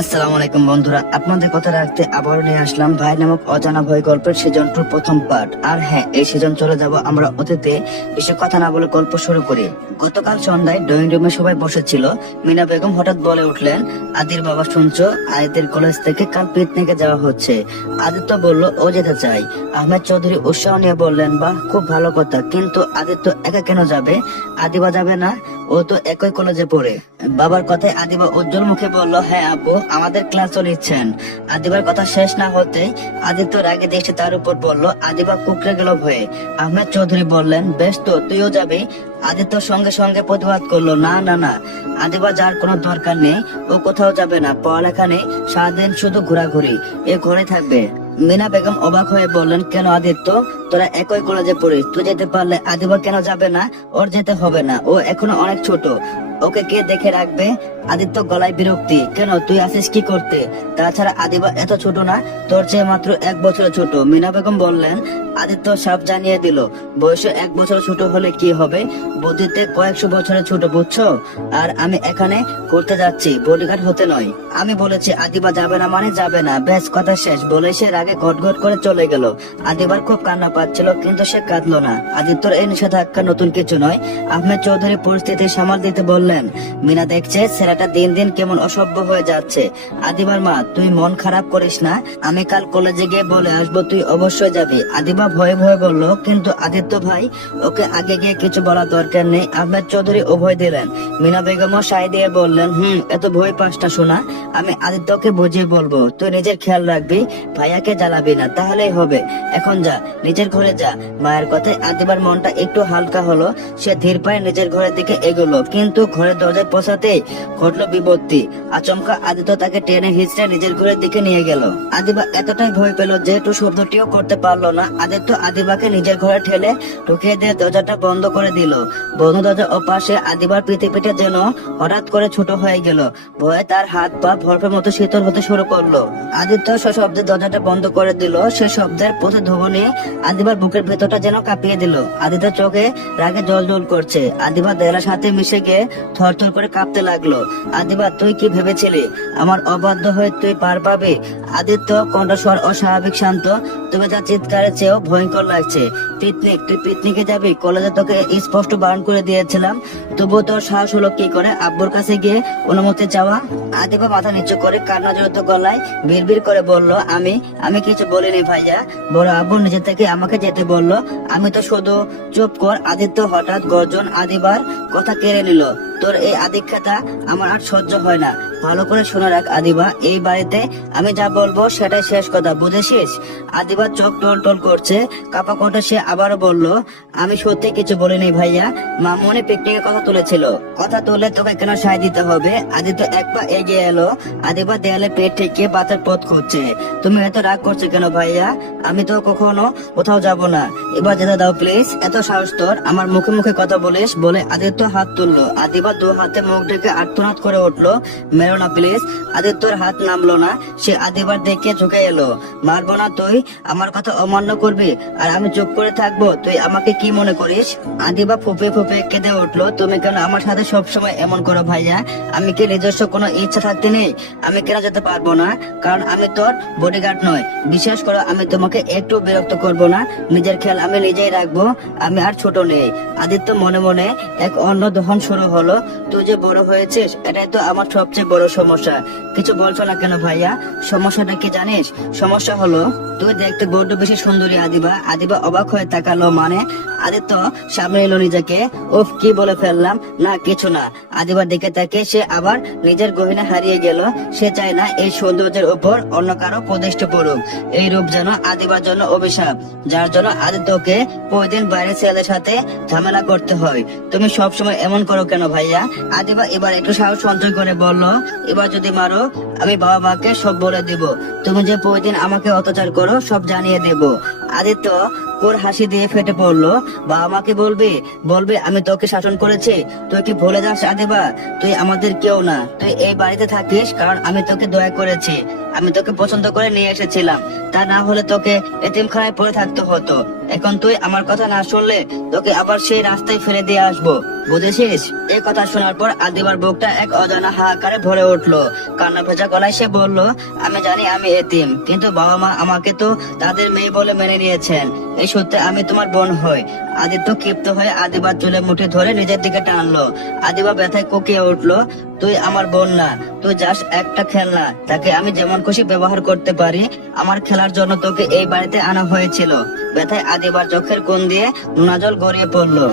আসসালামু আলাইকুম বন্ধুরা, আপনাদের কথা রাখতে আবারও নিয়ে আসলাম ভাই নামক অজানা ভয় গল্পের সিজন 2 প্রথম পার্ট। আর হ্যাঁ, এই সিজন চলে যাব আমরা অতীতে। বেশি কথা না বলে গল্প শুরু করি। গতকাল সন্ধ্যায় ড্রয়িং রুমে সবাই বসেছিল। মিনা বেগম হঠাৎ বলে উঠলেন, আদির বাবা শুনছো, আদিত্যের কলেজ থেকে কাল পিকনিকে যাওয়া হচ্ছে। আদিত্য বলল ও যেতে চাই। আহমেদ চৌধুরী উৎসাহ নিয়ে বললেন, বাহ, খুব ভালো কথা, কিন্তু আদিত্য একা কেন যাবে? আদিবা যাবে না? ও তো একই কলেজে পড়ে। বাবার কথায় আদিবা উজ্জ্বল মুখে বলল, হ্যাঁ আপু, আমাদের ক্লাসও নিচ্ছেন। আদিবার কথা শেষ না হতেই আদিত্য রাগে দেশে তার উপর বলল। আদিবা কুকড়ে গেল ভয়ে। আহমেদ চৌধুরী বললেন, বেশ তো, তুইও যাবি? আদিত্য সঙ্গে সঙ্গে প্রতিবাদ করলো, না না না, আদিবা যার কোনো দরকার নেই, ও কোথাও যাবে না, পড়ালেখা নেই, সারাদিন শুধু ঘোরাঘুরি, এ ঘরে থাকবে। মিনা বেগম অবাক হয়ে বললেন, কেন আদিত্য, তোরা একই কলেজে পড়িস, তুই যেতে পারলে আদিবা কেন যাবে না? ওর যেতে হবে না, ও এখনো অনেক ছোট, ওকে কে দেখে রাখবে? আদিত্য গলায় বিরক্তি, কেন, তুই আসিস কি করতে? তাছাড়া আদিবা এত ছোট না, তোর চেয়ে মাত্র 1 বছরের ছোট। মিনা বেগম বললেন। আদিত্য সাপ জানিয়ে দিল, বয়সে 1 বছর ছোট হলে কি হবে, বুদ্ধিতে কয়েকশো বছরের ছোট, বুঝছো? আর আমি এখানে করতে যাচ্ছি, বডিগার্ড হতে নয়। আমি বলেছি আদিবা যাবে না মানে যাবে না, ব্যাস, কথা শেষ। বলে সে রাগে ঘটঘট করে চলে গেল। আদিবার খুব কান্না পাচ্ছিল, কিন্তু সে কাঁদলো না। আদিত্যর এই নিষেধাজ্ঞা নতুন কিছু নয়। আহমেদ চৌধুরী পরিস্থিতি সামাল দিতে বললেন, মিনা দেখছে ছেলেটা দিন দিন কেমন অসভ্য হয়ে যাচ্ছে। আদিবার মা, তুই মন খারাপ করিস না, আমি কাল কলেজে গিয়ে বলে আসবো, তুই অবশ্যই যাবি। আদিবা ভয়ে ভয়ে বলল, কিন্তু আদিত্য ভাই, ওকে আগে গিয়ে কিছু বলার দরকার নেই। আহমেদ চৌধুরী অভয় দিলেন। মিনা বেগমও সায় দিয়ে বললেন, এত ভয় পাস না শোনা, আমি আদিত্যকে বুঝিয়ে বলবো, তুই নিজের খেয়াল রাখবি, ভাইয়াকে জ্বালাবি না, তাহলেই হবে। এখন যা, নিজের ঘরে যা। মায়ের কথায় আদিবার মনটা একটু হালকা হলো। সে ধীর পায়ে নিজের ঘরের দিকে এগোলো, কিন্তু ঘরের দরজায় পৌঁছাতেই ঘটলো বিপত্তি। আচমকা আদিত্য তাকে টেনে হিঁচড়ে নিজের ঘরের দিকে নিয়ে গেল। আদিবা এতটাই ভয় পেল যে একটু শব্দটিও করতে পারলো না। আদিত্য আদিবাকে নিজের ঘরে ঠেলে ঢুকিয়ে দিয়ে দরজাটা বন্ধ করে দিল। বন্ধ দরজার ওপাশে আদিবার পৃথিবীটা যেন হঠাৎ করে ছোট হয়ে গেল। ভয়ে তার হাত পা বরফের মতো শীতল হতে শুরু করলো। আদিত্য সশব্দে দরজাটা বন্ধ করে দিল। সে শব্দের প্রতিধ্বনি আদিবার বুকের ভেতরটা যেন কাঁপিয়ে দিল। আদিত্যের চোখে রাগে জল জল করছে। আদিবা দেয়ালের সাথে মিশে গিয়ে থরথর করে কাঁপতে লাগলো। আদিবা, তুই কি ভেবেছিলি আমার অবাধ্য হয়ে তুই পার পাবি? আদিত্য কণ্ঠস্বর অস্বাভাবিক শান্ত, তবে যা চিৎকারের চেয়েও ভয়ঙ্কর লাগছে। পিকনিক? তুই পিকনিকে যাবি? কলেজে তোকে স্পষ্ট বারণ করে দিয়েছিলাম, তবুও তোর সাহস হলো কি করে আব্বুর কাছে গিয়ে অনুমতি চাওয়া? আদিবা মাথা নিচু করে কান্না জড়িত গলায় বিড়বিড় করে বলল, আমি কিছু বলিনি ভাইয়া, বড় আব্বু নিজে থেকে আমাকে যেতে বলল, আমি তো শুধু। চুপ কর। আদিত্য হঠাৎ গর্জন আদিবার কথা কেড়ে নিল। তোর এই আদিক্ষেতা আমার আর সহ্য হয় না। ভালো করে শুনে রাখ আদিবা, এই বাড়িতে আমি যা বলবো সেটাই শেষ কথা, বুঝেছিস? আদিবার চোখ টল টল করছে। কাপা কণ্ঠে সে আবারও বলল, আমি সত্যি কিছু বলিনি ভাইয়া, মামুনি পিকনিকের কথা তুলেছিল। কথা তুললে তোকে কেন সায় দিতে হবে? আদিত্য এক পা এগিয়ে এলো। আদিবা দেয়ালে পেট ঠেকিয়ে বাতের পথ খুঁজছে। তুমি এত রাগ করছো কেন ভাইয়া? আমি তো কখনো কোথাও যাব না, এবার যেতে দাও প্লিজ। এত সাহস তোর আমার মুখে মুখে কথা বলিস? বলে আদিত্য হাত তুললো। আদিবা 2 হাতে মুখ ঢেকে আর্তনাদ করে উঠলো, মেরো না প্লিজ। আদিত্যর হাত নামলো না। সে আদিবার দেখে ঝুঁকে এলো। মারবো না? তুই আমার কথা অমান্য করবি আর আমি চুপ করে থাকবো? তুই আমাকে কি মনে করিস? আদিবা ফুপে ফুপে কেঁদে উঠলো। তুমি কেন আমার সাথে সবসময় এমন করো ভাইয়া? আমি কি নিজস্ব কোনো ইচ্ছা থাকতে নেই? আমি কেন যেতে পারবো না? কারণ আমি তোর বডিগার্ড নয়। বিশ্বাস করো, আমি তোমাকে একটু বিরক্ত করব না। নিজের খেয়াল আমি নিজেই রাখবো। আমি আর ছোট নেই। আদিত্য মনে মনে এক অন্য দহন শুরু হলো। তুই যে বড় হয়েছিস, এটাই তো আমার সবচেয়ে বড় সমস্যা। কিছু বলছো না কেন ভাইয়া? সমস্যাটা কি জানিস? সমস্যা হলো তুই দেখতে বড্ড বেশি সুন্দরী আদিবা। আদিবা অবাক হয়ে তাকালো। মানে? আদিত্য সামনে এলো নিজেকে। উফ, কি বলে ফেললাম? না কিছু না। আদিবার দিকে তাকে সে আবার নিজের গহিনা হারিয়ে গেল। সে চায় না এই সৌন্দর্যের উপর অন্য কারো প্রতিষ্ঠা পড়ুক। এই রূপ যেন আদিবার জন্য অভিশাপ, যার জন্য আদিত্যকে প্রতিদিন বাইরের ছেলেদের সাথে ঝামেলা করতে হয়। তুমি সবসময় এমন করো কেন ভাইয়া? আদিবা এবার একটু সাহস সঞ্চয় করে বলল, এবার যদি মারো আমি বাবা মাকে সব বলে দিব। তুমি যে প্রতিদিন আমাকে অত্যাচার করো সব জানিয়ে দেব। আদিত্য কোর হাসি দিয়ে ফেটে পড়লো। বাবা মাকে বলবি? বলবি আমি তোকে শাসন করেছি? তুই কি ভুলে যাস আদিবা, তুই আমাদের কেউ না। তুই এই বাড়িতে থাকিস কারণ আমি তোকে দয়া করেছি। আমি তোকে পছন্দ করে নিয়ে এসেছিলাম, তা না হলে তোকে এতিমখানায় পড়ে থাকতে হতো। এখন তুই আমার কথা না শুনলে তোকে আবার সেই রাস্তায় ফেলে দিয়ে আসবো, বুঝেছিস? এই কথা শোনার পর আদিবার বুকটা এক অজানা হাহাকারে ভরে উঠলো। কান্না ভেজা গলায় সে বলল, আমি জানি আমি এতিম, কিন্তু বাবা মা আমাকে তো তাদের মেয়ে বলে মেনে নিয়েছেন। এই সত্যি আমি তোমার বোন হই। আদিত্য ক্ষিপ্ত হয়ে আদিবার চুলে মুঠি ধরে নিজের দিকে টানলো। আদিবা ব্যথায় কুকিয়ে উঠলো, তুই আমার বোন না, তুই জাস্ট একটা খেলনা, তাকে আমি যেমন খুশি ব্যবহার করতে পারি। আমার খেলার জন্য তোকে এই বাড়িতে আনা হয়েছিল। ব্যথায় আদিবার চোখের কোণ দিয়ে নোনা জল গড়িয়ে পড়লো।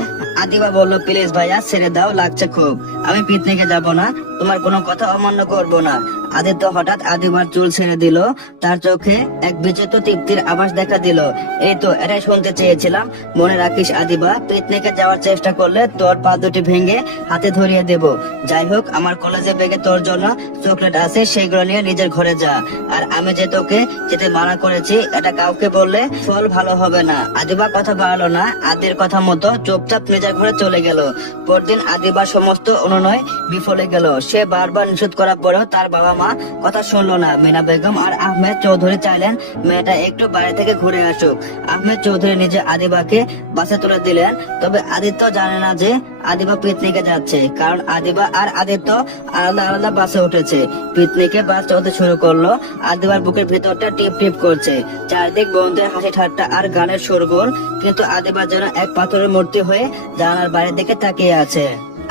আদিবা বলল, প্লিজ ভাইয়া ছেড়ে দাও, লাগছে খুব। আমি পিকনিকে যাব না, তোমার কোনো কথা অমান্য করব না। আদিত্য হঠাৎ আদিবার চুল ছেড়ে দিল। তার চোখে এক বিচিত্র তৃপ্তির আভাস দেখা দিল। এই তো এটাই শুনতে চেয়েছিলাম। মনে রাখিস আদিবা, পিকনিকে যাওয়ার চেষ্টা করলে তোর পা দুটি ভেঙে হাতে ধরিয়ে দেব। যাই হোক, আমার কলেজে ব্যাগে তোর জন্য চকলেট আছে, সেগুলো নিয়ে নিজের ঘরে যা। আর আমি যে তোকে যেতে মানা করেছি, এটা কাউকে বললে ফল ভালো হবে না। আদিবা কথা বাড়ালো না। আদির কথা মতো চুপচাপ নিজের ঘরে চলে গেল। পরদিন আদিবার সমস্ত অনুনয় বিফলে গেল। সে বারবার নিষেধ করার পরেও তার বাবা মা কথা শুনলো না। মিনা বেগম আর আহমেদ চৌধুরী চাইলেন মেয়েটা একটু বাইরে থেকে ঘুরে আসুক। আহমেদ চৌধুরী নিজে আদিবাকে বাসে তুলে দিলেন। তবে আদিত্য জানে না যে আদিবা পিকনিকে যাচ্ছে, কারণ আদিবা আর আদিত্য আলাদা আলাদা বাসে উঠেছে। পিকনিকে বাস চলতে শুরু করলো। আদিবার বুকের ভিতরটা টিপ টিপ করছে। চারদিক বন্ধুদের হাসি ঠাট্টা আর গানের শোরগোল, কিন্তু আদিবা যেন এক পাথরের মূর্তি হয়ে জানালার বাইরের দিকে তাকিয়ে আছে।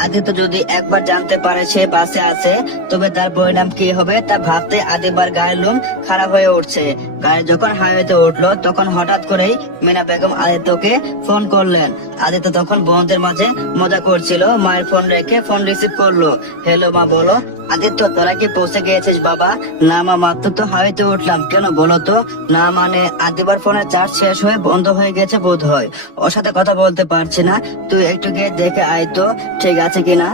আদিত্য যদি একবার জানতে পারে সে বাসে আছে, তবে তার পরিণাম কি হবে তা ভাবতে আদিবার গায়ের লোম খারাপ হয়ে উঠছে। গাড়ি যখন হাইওয়েতে উঠলো, তখন হঠাৎ করেই মিনা বেগম আদিত্যকে ফোন করলেন। আদিত্য তখন বোনদের মাঝে মজা করছিল। মায়ের ফোন রেখে ফোন রিসিভ করলো। হ্যালো মা, বলো। আদিত্য, তোরা কি পৌঁছে গিয়েছিস বাবা? না মা, মাত্র তো হাইওয়েতে উঠলাম। কেন বলো তো? না মানে আদিবার ফোনের চার্জ শেষ হয়ে বন্ধ হয়ে গেছে বোধ হয়। ওর সাথে কথা বলতে পারছি না, তুই একটু গিয়ে দেখে আয় তো ঠিক আছে কিনা।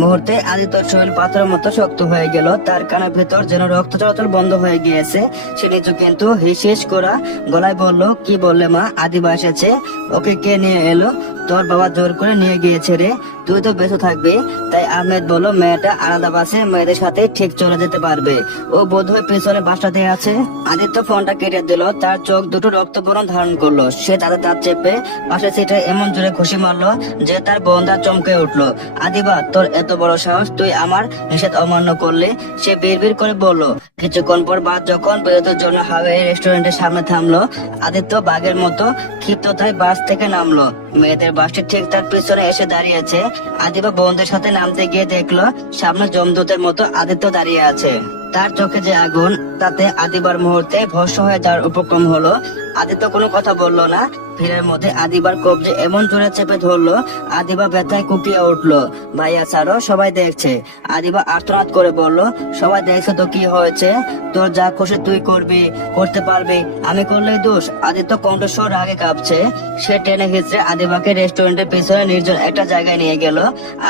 মুহূর্তে আদিত্যর শরীর পাথরের মতো শক্ত হয়ে গেল। তার কানের ভেতর যেন রক্ত চলাচল বন্ধ হয়ে গিয়েছে। সে নিচু কিন্তু হিস হিস করা গলায় বলল, কি বললে মা? আদিবা এসেছে? ওকে কে নিয়ে এলো? তোর বাবা জোর করে নিয়ে গিয়েছে রে। তুই তো বেঁচে থাকবি। তাই আহমেদ বলল, মেয়েটা আলাদা বাসে মেয়েদের সাথে ঠিক চলে যেতে পারবে। ও বোধহয় পেছনে বাসটাতে আছে। আদিত্য ফোনটা কেটে দিল। তার চোখ দুটো রক্তবরণ ধারণ করলো। সে তাতে তার চেপে পাশের সিটে এমন জোরে ঘুষি মারলো যে তার বোনটা চমকে উঠলো। আদিবা, তোর এত বড় সাহস, তুই আমার নিষেধ অমান্য করলে? সে বিড়বিড় করে বলল। কিছুক্ষণ পর বাস যখন বেরোতের জন্য হাওয়াই রেস্টুরেন্টের সামনে থামলো, আদিত্য বাঘের মতো ক্ষিপ্ততায় বাস থেকে নামলো। মেয়েদের বাসটি ঠিক তার পিছনে এসে দাঁড়িয়েছে। আদিবা বোনদের সাথে নামতে গিয়ে দেখলো সামনে যমদূতের মতো আদিত্য দাঁড়িয়ে আছে। তার চোখে যে আগুন, তাতে আদিবার মুহূর্তে ভস্ম হয়ে যাওয়ার উপক্রম হলো। আদিত্য কোনো কথা বললো না। ভিড়ের মধ্যে আদিবার কবজি এমন জোরে চেপে ধরলো, আদিবা ব্যথায় কুপিয়ে উঠলো। ভাইয়া ছাড়ো, সবাই দেখছে। আদিবা আর্তনাদ করে বলল, সবাই দেখছে তো কি হয়েছে? তোর যা খুশি তুই করবি, করতে পারবি, আমি করলেই দোষ? আদিত্য কণ্ঠস্বর রাগে কাঁপছে। সে টেনে হিচড়ে আদিবাকে রেস্টুরেন্টের পিছনে নির্জন একটা জায়গায় নিয়ে গেল।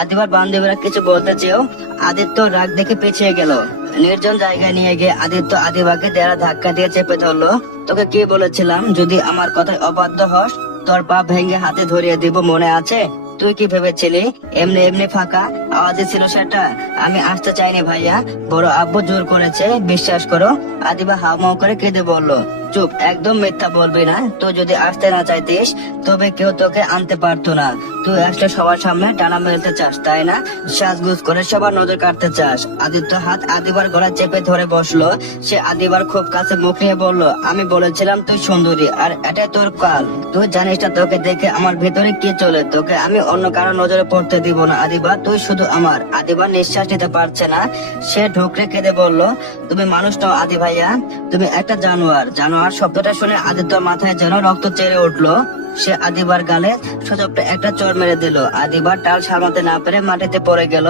আদিবার বান্ধবীরা কিছু বলতে চেয়েও আদিত্য রাগ দেখে পিছিয়ে গেল। নির্জন জায়গায় নিয়ে গিয়ে আদিত্য আদিবাকে দেয়ালে ধাক্কা দিয়ে চেপে ধরলো। তোকে কি বলেছিলাম, যদি আমার কথায় অবাধ্য হস তোর পা ভেঙে হাতে ধরিয়ে দিব, মনে আছে? তুই কি ভেবেছিলি এমনি এমনি ফাঁকা আওয়াজে ছিল সেটা? আমি আসতে চাইনি ভাইয়া, বড় আব্বু জোর করেছে, বিশ্বাস করো। আদিবা হাউমাউ করে কেঁদে বলল, চুপ, একদম মিথ্যা বলবি না। তো যদি আসতে না চাইতিস তবে কেউ তোকে আনতে পারতো না। তুই আসলে সবার সামনে টানা মেলতে চাস, তাই না? সাজগুজ করে সবার নজর কাটতে চাস। আদিত্য হাত আদিবার গলা চেপে ধরে বসলো। সে আদিবার খুব কাছে মুখ নিয়ে বলল, আমি বলেছিলাম তুই সুন্দরী, আর এটাই তোর কাল। তুই জানিস না তোকে দেখে আমার ভেতরে কি চলে। তোকে আমি অন্য কারো নজরে পড়তে দিব না আদিবা, তুই শুধু আমার। আদিবা নিঃশ্বাস নিতে পারছে না। সে ঢোকরে কেঁদে বলল, তুমি মানুষ নও আদি ভাইয়া, তুমি একটা জানোয়ার। জানোয়ার শব্দটা শুনে আদিত্যর মাথায় যেন রক্ত চেড়ে উঠলো। সে আদিবার গালে সচপটে একটা চড় মেরে দিল। আদিবার টাল সামলাতে না পেরে মাটিতে পড়ে গেল।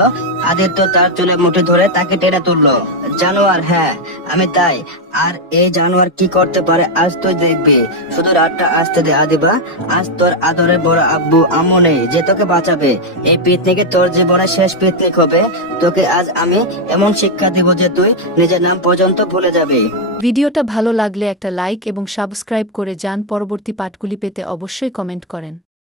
আদিত্য তার চুলে মুঠি ধরে তাকে টেনে তুললো। জানোয়ার? হ্যাঁ আমি তাই। আর এই জানোয়ার কি করতে পারে আজ তুই দেখবি। শুধু রাতটা আসতে দে আদিবা। আজ তোর আদরের বড় আব্বু আম্মু নেই যে তোকে বাঁচাবে। এই পিকনিকে তোর জীবনের শেষ পিকনিক হবে। তোকে আজ আমি এমন শিক্ষা দিব যে তুই নিজের নাম পর্যন্ত ভুলে যাবে। ভিডিওটা ভালো লাগলে একটা লাইক এবং সাবস্ক্রাইব করে যান। পরবর্তী পাঠগুলি পেতে অবশ্যই কমেন্ট করেন।